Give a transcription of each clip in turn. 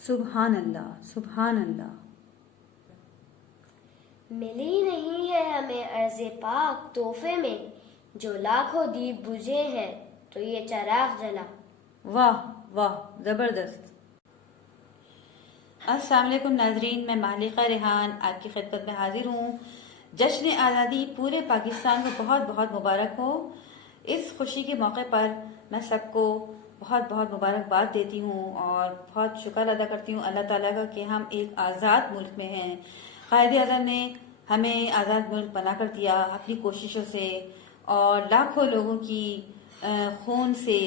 सुभान अल्लाह, सुभान अल्लाह। मिली नहीं है हमें अर्ज़े पाक तोहफे में, जो लाखों दीप बुझे हैं तो ये चराग जला। वाह वाह, ज़बरदस्त। अस्सलाम वालेकुम नाजरीन, मैं मालिका रेहान आपकी खिदमत में हाजिर हूँ। जश्न आज़ादी पूरे पाकिस्तान को बहुत बहुत मुबारक हो। इस खुशी के मौके पर मैं सबको बहुत बहुत मुबारकबाद देती हूँ और बहुत शुक्र अदा करती हूँ अल्लाह ताला का कि हम एक आज़ाद मुल्क में हैं। कायदे आज़म ने हमें आज़ाद मुल्क बना कर दिया अपनी कोशिशों से और लाखों लोगों की खून से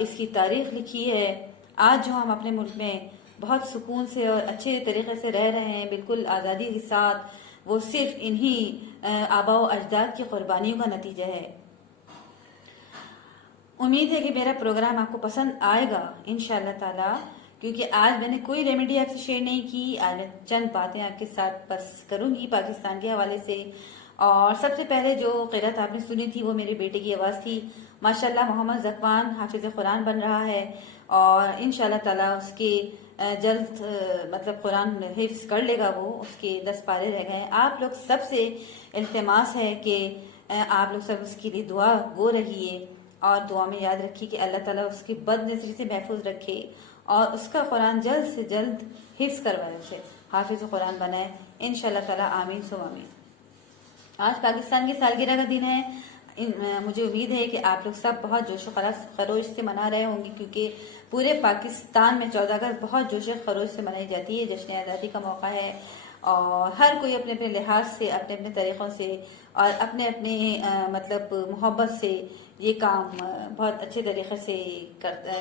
इसकी तारीख लिखी है। आज जो हम अपने मुल्क में बहुत सुकून से और अच्छे तरीके से रह रहे हैं बिल्कुल आज़ादी के साथ, वो सिर्फ इन्हीं आबा व अजदाद की कुर्बानियों का नतीजा है। उम्मीद है कि मेरा प्रोग्राम आपको पसंद आएगा इंशाअल्लाह ताला, क्योंकि आज मैंने कोई रेमेडी आपसे शेयर नहीं की। आज मैं चंद बातें आपके साथ बस करूंगी पाकिस्तान के हवाले से। और सबसे पहले जो क़िरात आपने सुनी थी वो मेरे बेटे की आवाज़ थी। माशाल्लाह मोहम्मद ज़कवान हाफिज़ कुरान बन रहा है और इंशाअल्लाह ताला उसके जल्द मतलब कुरान हिफ्ज़ कर लेगा। वो उसके 10 पारे रह गए। आप लोग सबसे इल्तिमास है कि आप लोग सब उसके लिए दुआ गो रहिए और दुआ में याद रखिए कि अल्लाह ताला उसकी बदनज़री से महफूज रखे और उसका कुरान जल्द से जल्द हिफ्ज़ करवाए, उसे हाफिज़ कुरान बनाए इंशाअल्लाह ताला। आमीन सुम आमीन। आज पाकिस्तान की सालगिरह का दिन है। मुझे उम्मीद है कि आप लोग सब बहुत जोश खरोश से मना रहे होंगे, क्योंकि पूरे पाकिस्तान में 14 अगस्त बहुत जोश खरोश से मनाई जाती है। जश्न आज़ादी का मौका है और हर कोई अपने अपने लिहाज से, अपने अपने तरीक़ों से और अपने अपने मतलब मोहब्बत से ये काम बहुत अच्छे तरीके से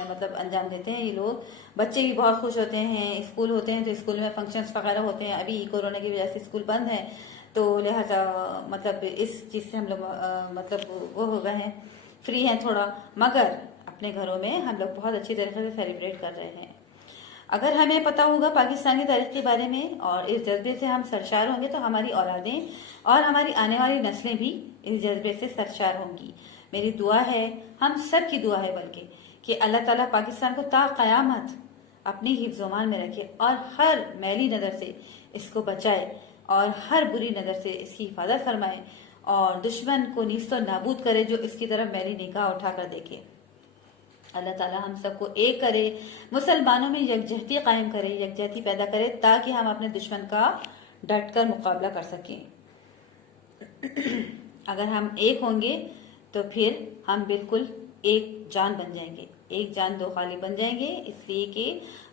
मतलब अंजाम देते हैं ये लोग। बच्चे भी बहुत खुश होते हैं। स्कूल होते हैं तो स्कूल में फंक्शंस वगैरह होते हैं। अभी कोरोना की वजह से स्कूल बंद है तो लिहाजा मतलब इस चीज़ से हम लोग मतलब वो हो गए हैं, फ्री हैं थोड़ा, मगर अपने घरों में हम लोग बहुत अच्छी तरीके से सेलिब्रेट कर रहे हैं। अगर हमें पता होगा पाकिस्तान की तारीख के बारे में और इस जज्बे से हम सरशार होंगे तो हमारी औलादें और हमारी आने वाली नस्लें भी इस जज्बे से सरशार होंगी। मेरी दुआ है, हम सब की दुआ है बल्कि, कि अल्लाह ताला पाकिस्तान को ता क़यामत अपनी हिफ्ज़-ओ-मान में रखे और हर मैली नज़र से इसको बचाए और हर बुरी नज़र से इसकी हिफाजत फरमाए और दुश्मन को नीस्तो नाबूद करे जो इसकी तरफ मैली निगाह उठाकर देखे। अल्लाह ताला हम सबको एक करे, मुसलमानों में यकजहती कायम करे, यकजहती पैदा करे ताकि हम अपने दुश्मन का डट कर मुकाबला कर सकें। अगर हम एक होंगे तो फिर हम बिल्कुल एक जान बन जाएंगे, एक जान दो खाली बन जाएंगे। इसलिए कि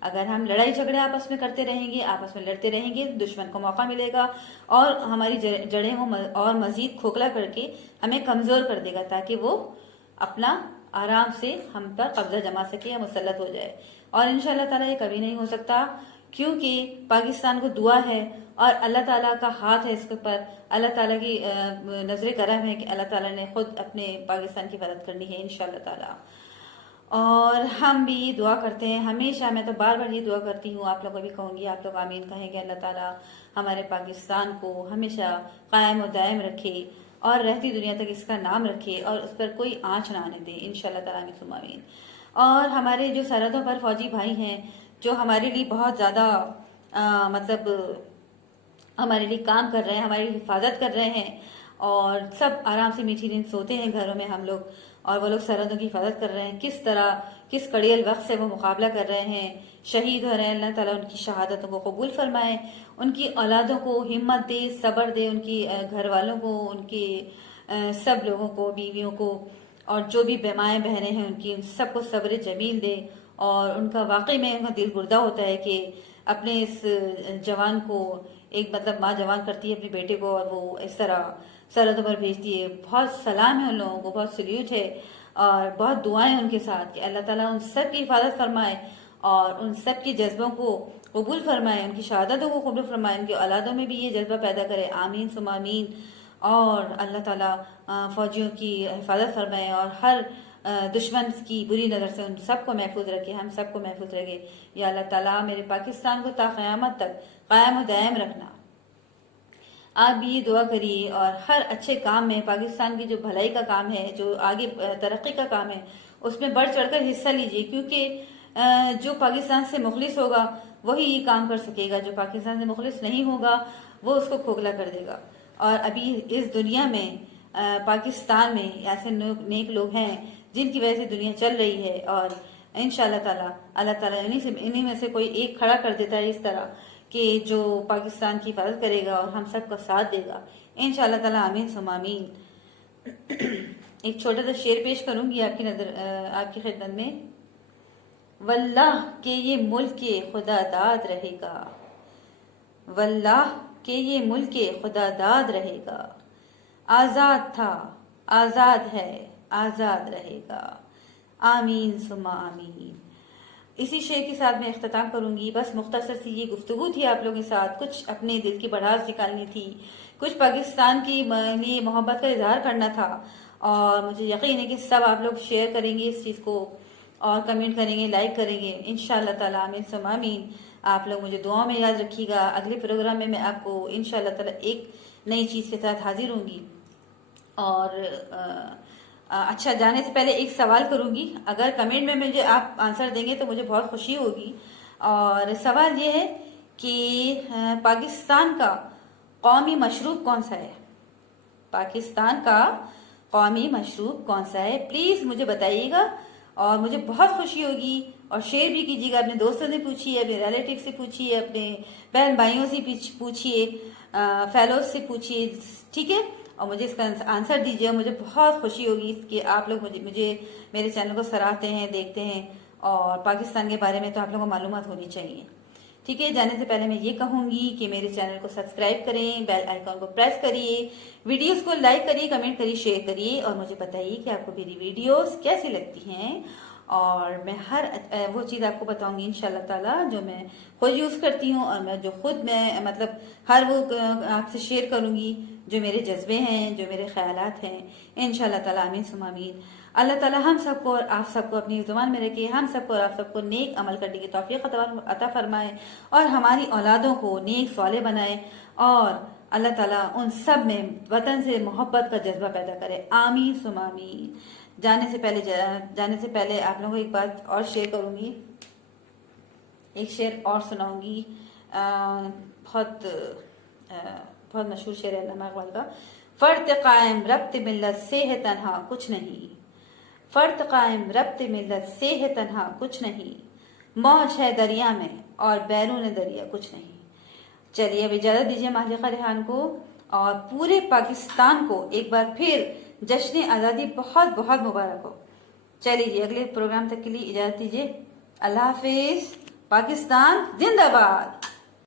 अगर हम लड़ाई झगड़े आपस में करते रहेंगे, आपस में लड़ते रहेंगे, दुश्मन को मौका मिलेगा और हमारी जड़ें वो और मजीद खोखला करके हमें कमजोर कर देगा ताकि वो अपना आराम से हम पर कब्जा जमा सके या मुसल्लत हो जाए। और इंशाअल्लाह ताला ये कभी नहीं हो सकता क्योंकि पाकिस्तान को दुआ है और अल्लाह ताला का हाथ है इसके ऊपर। अल्लाह ताला की नजर करम है कि अल्लाह ताला ने खुद अपने पाकिस्तान की मदद करनी है इंशाअल्लाह ताला। और हम भी दुआ करते हैं हमेशा, मैं तो बार बार ये दुआ करती हूँ, आप लोगों को भी कहूँगी, आप लोग आमीन कहेंगे। अल्लाह ताला हमारे पाकिस्तान को हमेशा कायम और दायम रखे और रहती दुनिया तक इसका नाम रखे और उस पर कोई आँच ना आने दे इंशाअल्लाह ताला, आमीन। और हमारे जो सरहदों पर फौजी भाई हैं जो हमारे लिए बहुत ज़्यादा मतलब हमारे लिए काम कर रहे हैं, हमारी हिफाजत कर रहे हैं और सब आराम से मीठी नींद सोते हैं घरों में हम लोग, और वो लोग सरहदों की हिफाजत कर रहे हैं। किस तरह किस कड़ियल वक्त से वो मुकाबला कर रहे हैं, शहीद हो रहे हैं। अल्लाह ताला उनकी शहादतों को कबूल फरमाए, उनकी औलादों को हिम्मत दे, सब्र दे, उनकी घर वालों को, उनके सब लोगों को, बीवियों को और जो भी माएँ बहनें हैं उनकी सबको सब्र जमील दे। और उनका वाकई में उनका दिल गुर्दा होता है कि अपने इस जवान को, एक मतलब माँ जवान करती है अपने बेटे को और वो इस तरह सरहदों पर भेजती है। बहुत सलाम है उन लोगों को, बहुत सल्यूट है और बहुत दुआएं उनके साथ कि अल्लाह ताला उन सब की हिफाजत फरमाए और उन सब के जज्बों को कबूल फरमाए, उनकी शहादतों को कबूल फरमाए, उनकी औलादों में भी ये जज्बा पैदा करे, आमीन सुम आमीन। और अल्लाह ताला फौजियों की हिफाजत फरमाए और हर दुश्मन की बुरी नज़र से उन सबको महफूज रखे, हम सबको महफूज रखे। या अल्लाह ताला मेरे पाकिस्तान को ता क़यामत तक कायम और दायम रखना। आप भी ये दुआ करिए और हर अच्छे काम में, पाकिस्तान की जो भलाई का काम है, जो आगे तरक्की का काम है, उसमें बढ़ चढ़कर हिस्सा लीजिए क्योंकि जो पाकिस्तान से मुखलिस होगा वही ये काम कर सकेगा, जो पाकिस्तान से मुखलिस नहीं होगा वो उसको खोखला कर देगा। और अभी इस दुनिया में पाकिस्तान में ऐसे नेक लोग हैं जिनकी वजह से दुनिया चल रही है और इंशाअल्लाह ताला अल्लाह ताला इन्हीं में से कोई एक खड़ा कर देता है इस तरह कि जो पाकिस्तान की हिफाजत करेगा और हम सबका साथ देगा इंशाअल्लाह ताला, आमीन सुम आमीन। एक छोटा सा शेर पेश करूंगी आपकी आपकी खिदमत में। वल्लाह के ये मुल्क के खुदा दाद रहेगा, वल्लाह के ये मुल्क के खुदा दाद रहेगा, आजाद था आजाद है आजाद रहेगा, आमीन सुम्मा आमीन। इसी शेर के साथ मैं इख्तिताम करूंगी। बस मुख्तसर सी ये गुफ्तगू थी आप लोगों के साथ, कुछ अपने दिल की भड़ास निकालनी थी, कुछ पाकिस्तान की लिए मोहब्बत का इजहार करना था और मुझे यकीन है कि सब आप लोग शेयर करेंगे इस चीज़ को और कमेंट करेंगे, लाइक करेंगे इंशाअल्लाह ताला, आमीन सुम्मा आमीन। आप लोग मुझे दुआओं में याद रखिएगा। अगले प्रोग्राम में मैं आपको इंशाअल्लाह ताला एक नई चीज़ के साथ हाजिर होंगी। और अच्छा, जाने से पहले एक सवाल करूंगी, अगर कमेंट में मुझे आप आंसर देंगे तो मुझे बहुत खुशी होगी। और सवाल ये है कि पाकिस्तान का कौमी मशरूब कौन सा है? पाकिस्तान का कौमी मशरूब कौन सा है? प्लीज़ मुझे बताइएगा और मुझे बहुत खुशी होगी। और शेयर भी कीजिएगा, अपने दोस्तों से पूछिए, अपने रिलेटिव से पूछिए, अपने बहन भाइयों से पूछिए, फेलोज से पूछिए, ठीक है? और मुझे इसका आंसर दीजिए। मुझे बहुत खुशी होगी कि आप लोग मुझे मेरे चैनल को सराहते हैं, देखते हैं और पाकिस्तान के बारे में तो आप लोगों को मालूमात होनी चाहिए, ठीक है? जाने से पहले मैं ये कहूँगी कि मेरे चैनल को सब्सक्राइब करें, बेल आइकॉन को प्रेस करिए, वीडियोस को लाइक करिए, कमेंट करिए, शेयर करिए और मुझे बताइए कि आपको मेरी वीडियोस कैसी लगती हैं। और मैं हर वो चीज़ आपको बताऊंगी इंशाल्लाह ताला जो मैं खुद यूज़ करती हूँ और मैं जो खुद मैं मतलब हर वो आपसे शेयर करूँगी जो मेरे जज्बे हैं, जो मेरे ख्यालात हैं इंशाल्लाह ताला, आमीन सुम आमीन। अल्लाह ताला हम सबको और आप सबको अपनी ज़ुबान में रखे, हम सबको और आप सबको नेक अमल करने की तौफीक अता फरमाए और हमारी औलादों को नेक साले बनाए और अल्लाह ताला उन सब में वतन से मोहब्बत का जज्बा पैदा करे। आमीन सुम आमीन। जाने से पहले आप लोगों को एक बात और शेयर करूंगी, एक शेर और सुनाऊंगी। बहुत मशहूर शेर है अल्लामा इकबाल का। फर्त कायम रब्त मिल्लत से है तन्हा कुछ नहीं, फर्त कायम रब्त मिल्लत से है तन्हा कुछ नहीं, मौज है दरिया में और बैरून दरिया कुछ नहीं। चलिए अब इजाजत दीजिए मालिका रेहान को और पूरे पाकिस्तान को एक बार फिर जश्न आज़ादी बहुत बहुत मुबारक हो। चलिए जी अगले प्रोग्राम तक के लिए इजाजत दीजिए। अल्लाह हाफिज। पाकिस्तान जिंदाबाद।